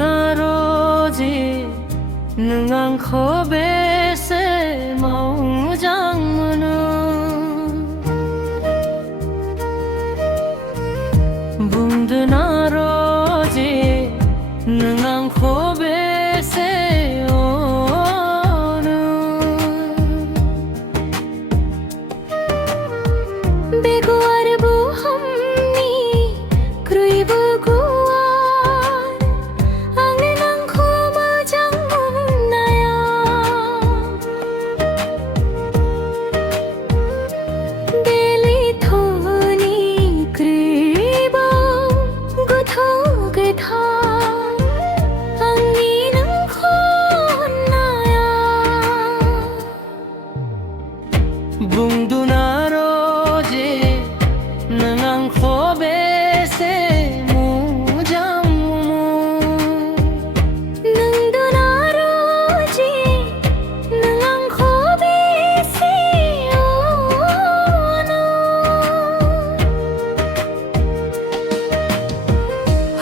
रोजे नों आंखौ बेसे मोजां मोनो बुंदोना रोजे नों आंखौ बेसे अनो बे गुवार बुहुमनिख्रुइबो गुवार आंनि नोंखौ मोजां मोननाया बे लैथोनिख्रुइबो गोथौ गेथार आंनि नोंखौ अननाया बुंदोना रोजे नों आंखौ बेसे मोजां मोनो नोंदोना रोजे नों आंखौ बेसे अनो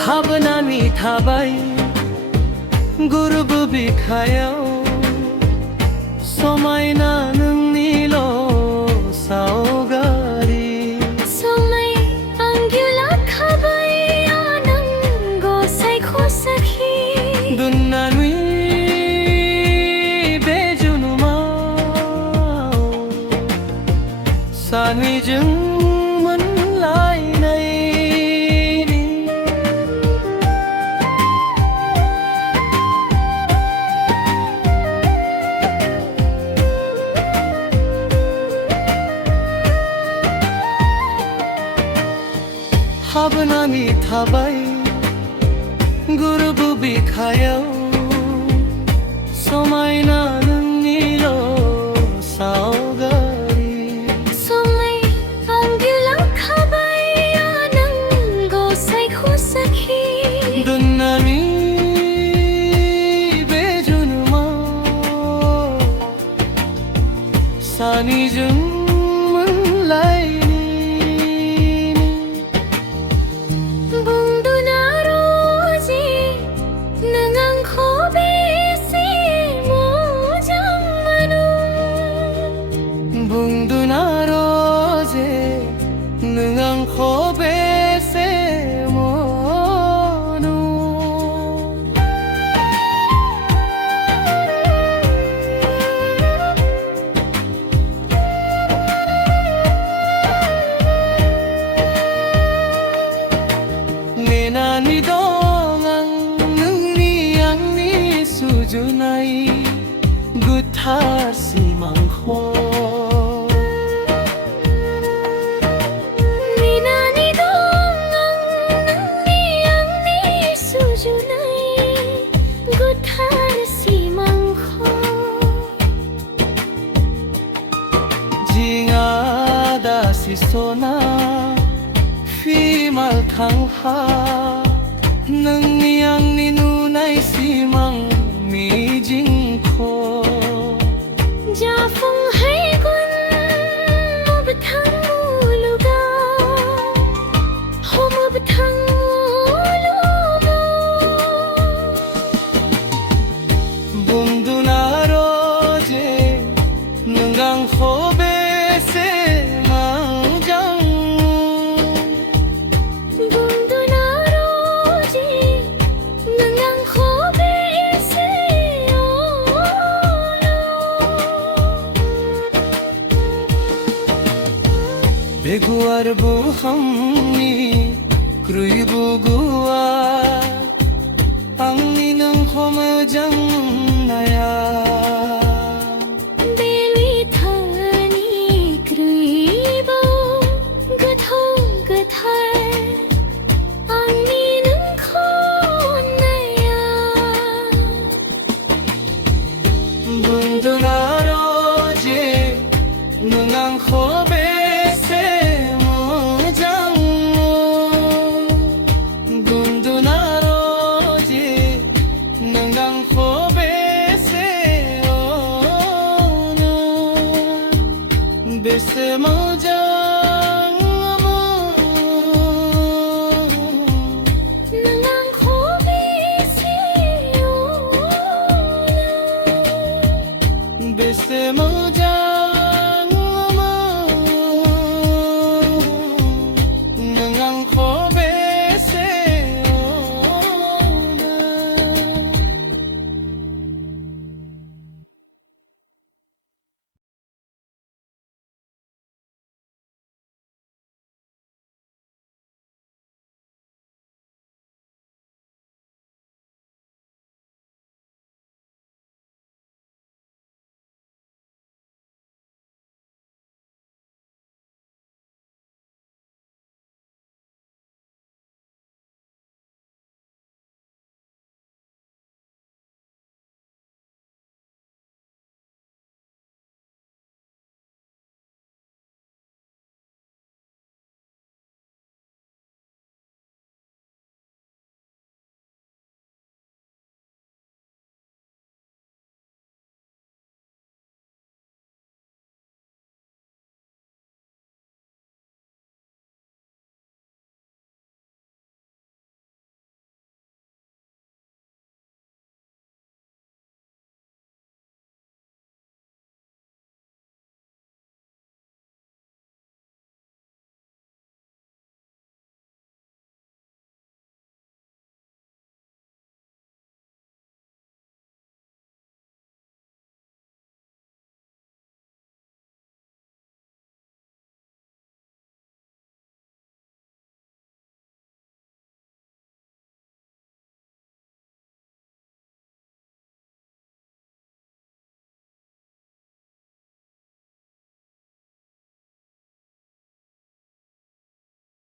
हाबनानै थाबाय गुरुब बिखायाव समायना नोंनिल' सावगारि समाय आंगिला खाबाया नों गसाइखौ साखि दोननानै बे जुनुमाव सानैजों मोनलायनायनि हाबनानै थाबाय गुरुब बिखायाव समायना नोंनिल' सावगारि समाय आंगिला खाबाया नों गसाइखौ साखि दोननानै बे जुनुमाव सानैजों मोनलायनायनि बुंदोना रोजे नों आंखौ बेसे मोजां मोनो बुंदोना रोजे नों आंखौ बेसे मोनो नेनानै दं आं नोंनि आंनि सुजुनाय गोथार सिमांखौ नेनानै दं आं नोंनि आंनि सुजुनाय गोथार सिमांखौ जिङा दासि सना फिमाल थांहा नोंनि आंनि नुनाय सिमां मिजिंखौ जाफुंहैगोन मोगथां मुलुगाव मोगथां मुलुगाव बुंदोना रोजे नों आंखौ बेसे मोजां बुंदोना रोजे नों आंखौ बेसे अनो बे गुवार बुहुमनिख्रुइबो गुवार आंनि नोंखौ मोजां मोननाया बे लैथोनिख्रुइबो गोथौ गोथार आंनि नोंखौ अननाया बुंदोना रोजे नों आंखौ बेसे मोजां बुंदोना रोजे नों आंखौ बेसे अनो बेसे